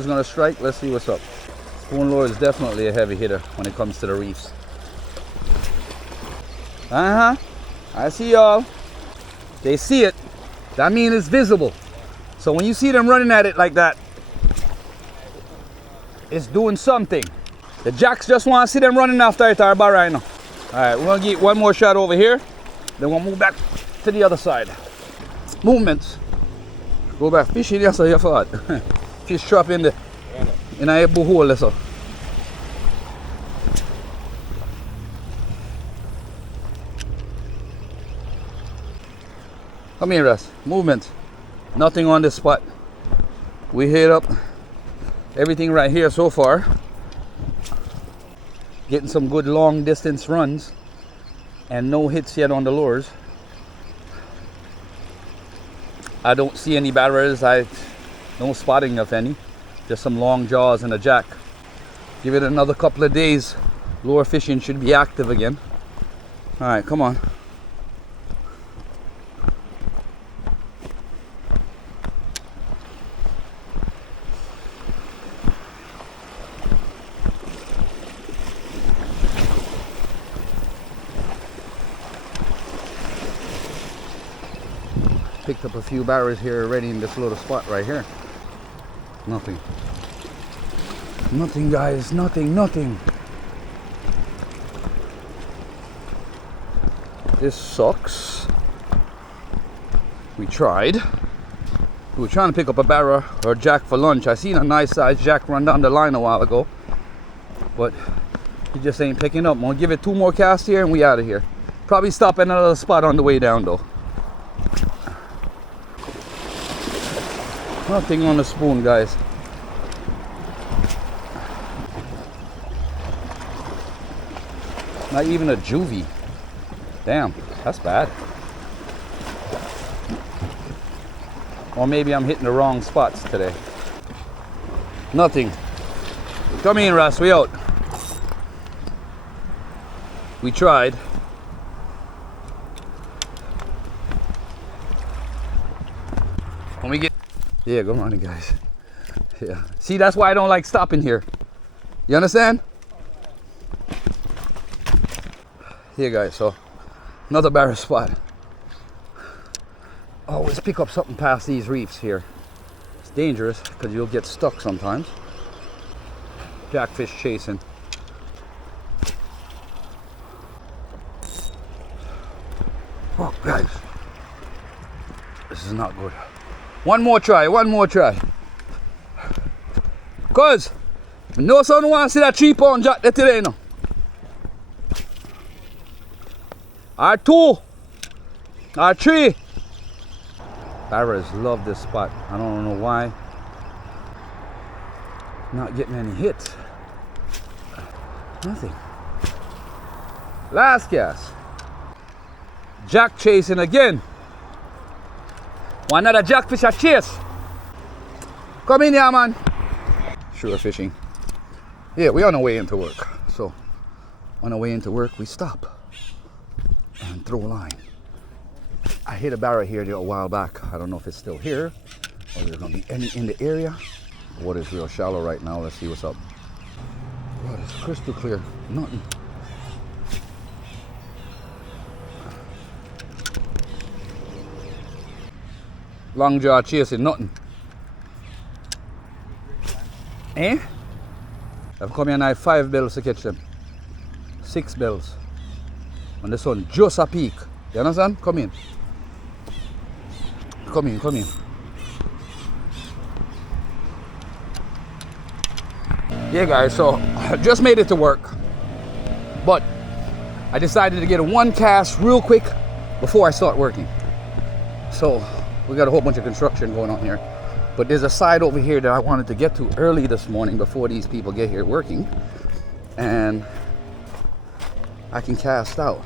is gonna strike. Let's see what's up. Spoon lure is definitely a heavy hitter when it comes to the reefs. I see y'all. They see it. That means it's visible. So when you see them running at it like that, it's doing something. The jacks just want to see them running after it are Barra right now. Alright, we're gonna get one more shot over here. Then we'll move back to the other side. Movements. Go back fishing, yes, you thought. Fish trap in the a hole, so. Come here, Russ. Movement. Nothing on this spot. We hit up everything right here so far. Getting some good long distance runs and no hits yet on the lures. I don't see any barras. No spotting of any. Just some long jaws and a jack. Give it another couple of days. Lure fishing should be active again. All right, come on. Picked up a few barras here already in this little spot right here. Nothing. Nothing, guys. Nothing. This sucks. We tried. We were trying to pick up a barra or a jack for lunch. I seen a nice sized jack run down the line a while ago, but he just ain't picking up. I'm gonna give it 2 more casts here and we out of here. Probably stop at another spot on the way down though. Nothing on the spoon, guys. Not even a juvie. Damn, that's bad. Or maybe I'm hitting the wrong spots today. Nothing. Come in, Russ, we out. We tried. When we get... Yeah, good morning, guys. Yeah. See, that's why I don't like stopping here. You understand? Here, guys, so another barra spot. Always pick up something past these reefs here. It's dangerous because you'll get stuck sometimes. Jackfish chasing. Oh, guys. This is not good. One more try. Cause no son wants to see that 3 pound jack there today now. Or 2. Or 3. Barras love this spot. I don't know why. Not getting any hits. Nothing. Last cast. Jack chasing again. One another jackfish a chase. Come in here, man. Sure fishing. Yeah, we're on our way into work. So on our way into work, we stop and throw a line. I hit a barra here a while back. I don't know if it's still here or there's gonna be any in the area. The water's real shallow right now. Let's see what's up. Water is crystal clear. Nothing. Long jaw chasing, nothing. Eh? I've come here and I have 5 bells to catch them. 6 bells. And the sun just a peak. You understand? Come in. Come in. Yeah, guys, so I just made it to work. But I decided to get a 1 cast real quick before I start working. So we got a whole bunch of construction going on here. But there's a side over here that I wanted to get to early this morning before these people get here working. And I can cast out.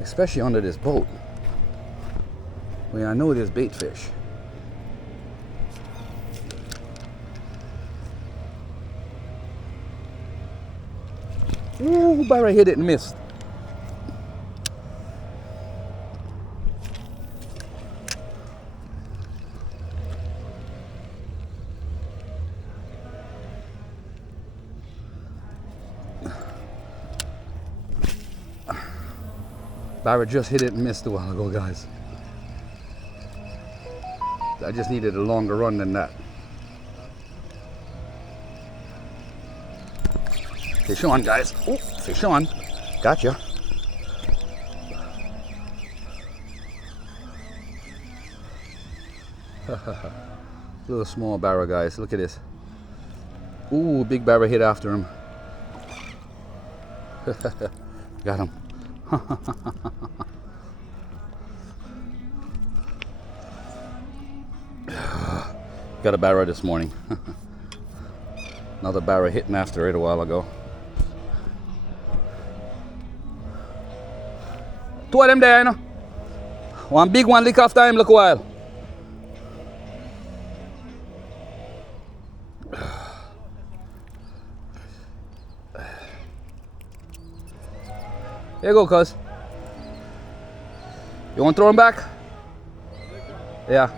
Especially under this boat. Where I know there's bait fish. Ooh, Barra hit it and missed. Barra just hit it and missed a while ago, guys. I just needed a longer run than that. Fish on, guys. Oh, fish on. Gotcha. Little small Barra, guys. Look at this. Ooh, big Barra hit after him. Got him. Got a Barra this morning. Another Barra hitting after it a while ago. Two of them there, you know. One big one lick after him, look a while. Here you go, cuz. You want to throw him back? Yeah.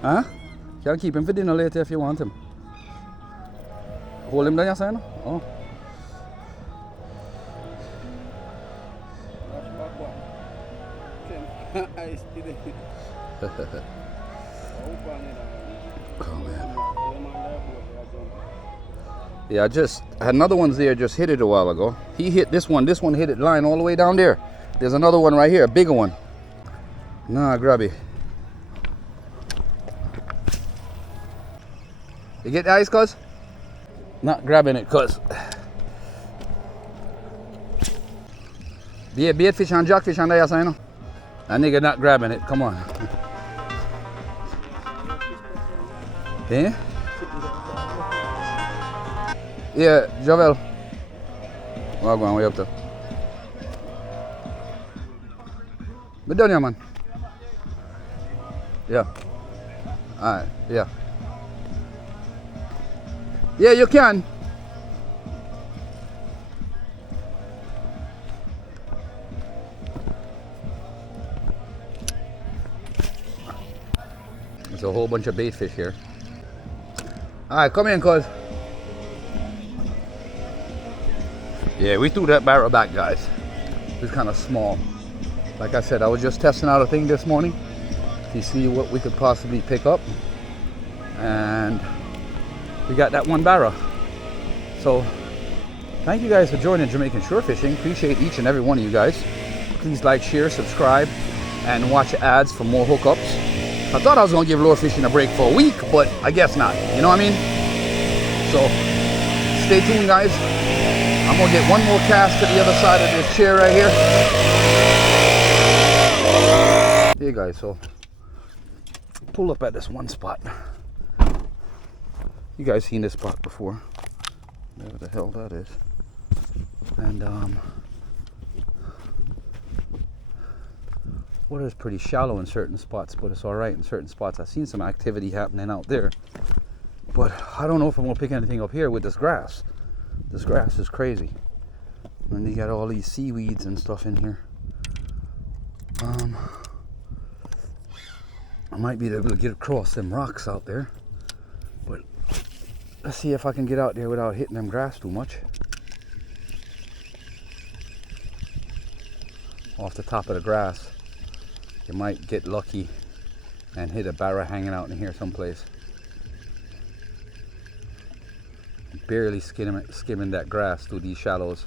Huh? You can keep him for dinner later if you want him. Hold him down, you say, no? Oh. Oh, man. Yeah, I had another one's there, just hit it a while ago. He hit this one hit it line all the way down there. There's another one right here, a bigger one. Nah, grabby. You get the ice, cuz? Not grabbing it, cuz. Bait fish and jackfish on there, you know? That nigga not grabbing it, come on. Eh? Yeah, Javel. We're going way up there. We're done here, man. Yeah. Alright, yeah. Yeah, you can. There's a whole bunch of bait fish here. Alright, come in, cuz. Yeah, we threw that Barra back, guys. It's kind of small. Like I said, I was just testing out a thing this morning to see what we could possibly pick up. And we got that one Barra. So, thank you guys for joining Jamaican Shore Fishing. Appreciate each and every one of you guys. Please like, share, subscribe, and watch ads for more hookups. I thought I was going to give lure fishing a break for a week, but I guess not. You know what I mean? So, stay tuned, guys. I'm going to get one more cast to the other side of this chair right here. Here, guys, so pull up at this one spot. You guys seen this spot before. Whatever the hell that is. And, water is pretty shallow in certain spots, but it's all right in certain spots. I've seen some activity happening out there. But I don't know if I'm going to pick anything up here with this grass. This grass is crazy. And you got all these seaweeds and stuff in here. I might be able to get across them rocks out there. But let's see if I can get out there without hitting them grass too much. Off the top of the grass. You might get lucky and hit a Barra hanging out in here someplace. Barely skimming that grass through these shallows.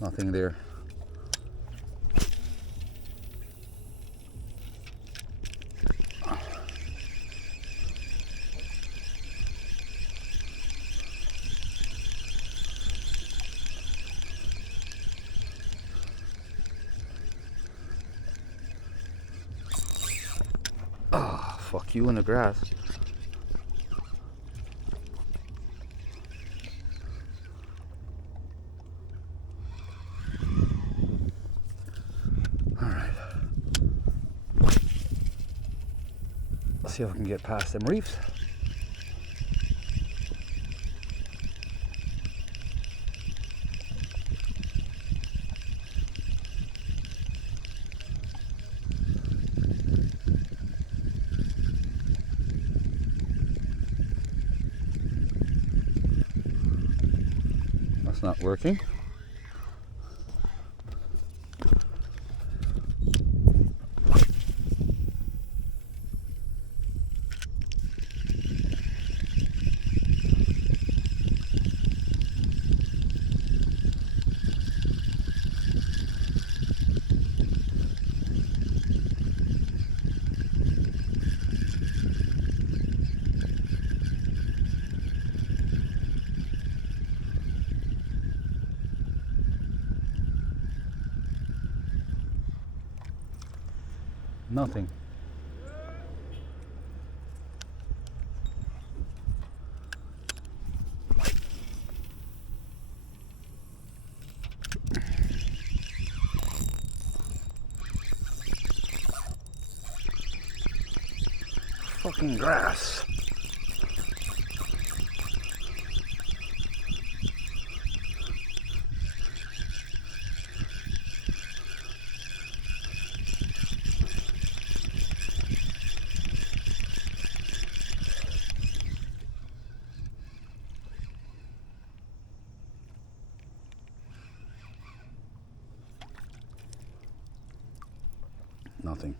Nothing there. Oh, fuck you in the grass. Alright. Let's see if I can get past them reefs. That's not working. Nothing. Fucking grass. Nothing.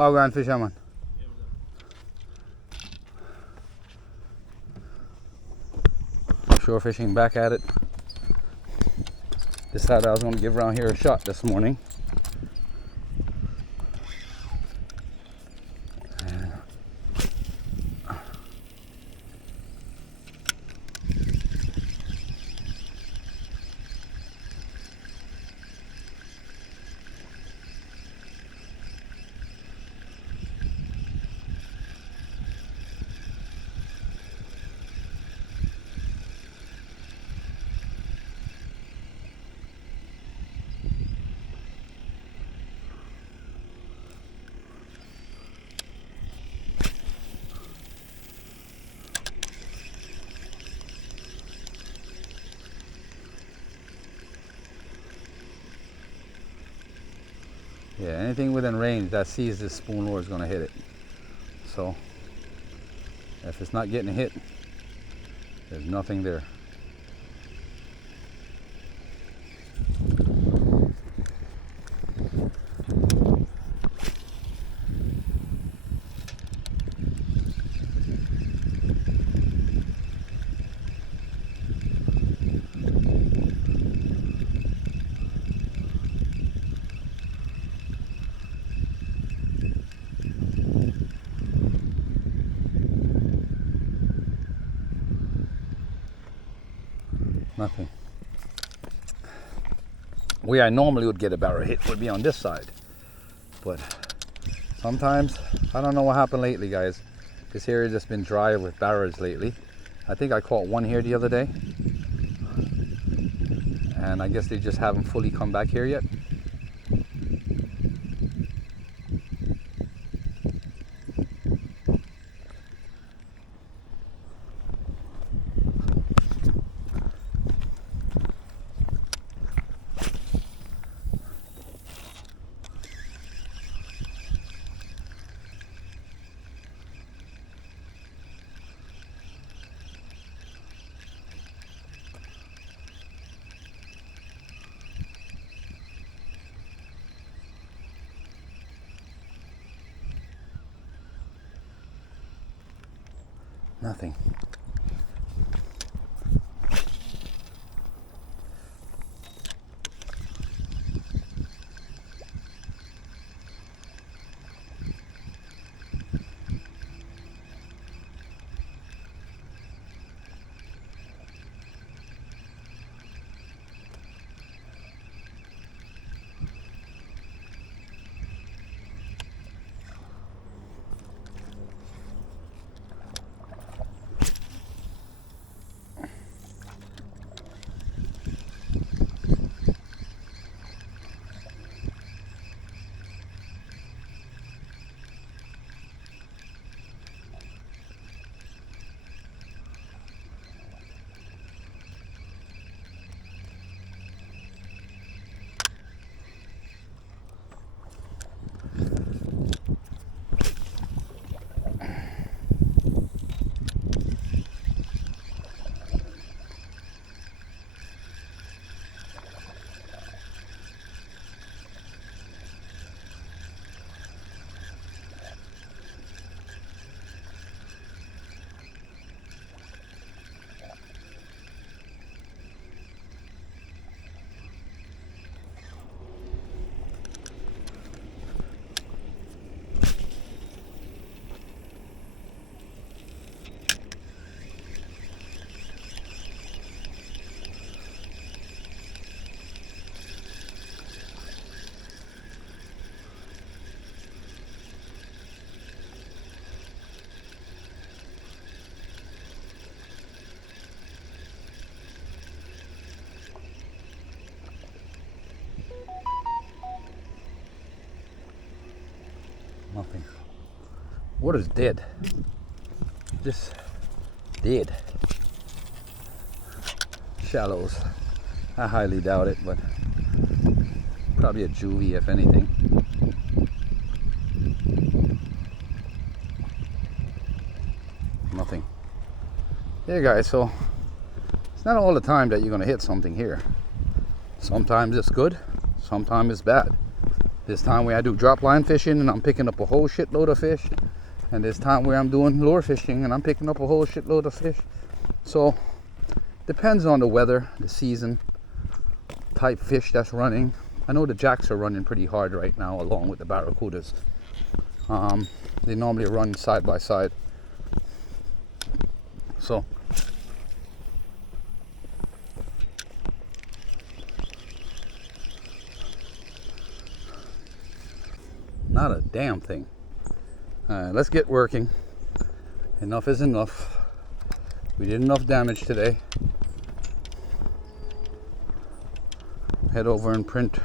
Oh, go on, fisherman. Shore fishing back at it. Decided I was going to give around here a shot this morning. Yeah, anything within range that sees this spoon lure is going to hit it. So if it's not getting hit, there's nothing there. Nothing. Where I normally would get a barra hit would be on this side, but sometimes I don't know what happened lately, guys. This area has just been dry with barras lately. I think I caught one here the other day, and I guess they just haven't fully come back here yet. Nothing. Water's dead. Just dead. Shallows. I highly doubt it, but probably a juvie if anything. Nothing. Yeah, guys, so it's not all the time that you're gonna hit something here. Sometimes it's good, sometimes it's bad. This time where I do drop line fishing and I'm picking up a whole shitload of fish, and this time where I'm doing lure fishing and I'm picking up a whole shitload of fish. So depends on the weather, the season, type fish that's running. I know the jacks are running pretty hard right now along with the barracudas. They normally run side by side. So not a damn thing. Alright, let's get working. Enough is enough. We did enough damage today. Head over and print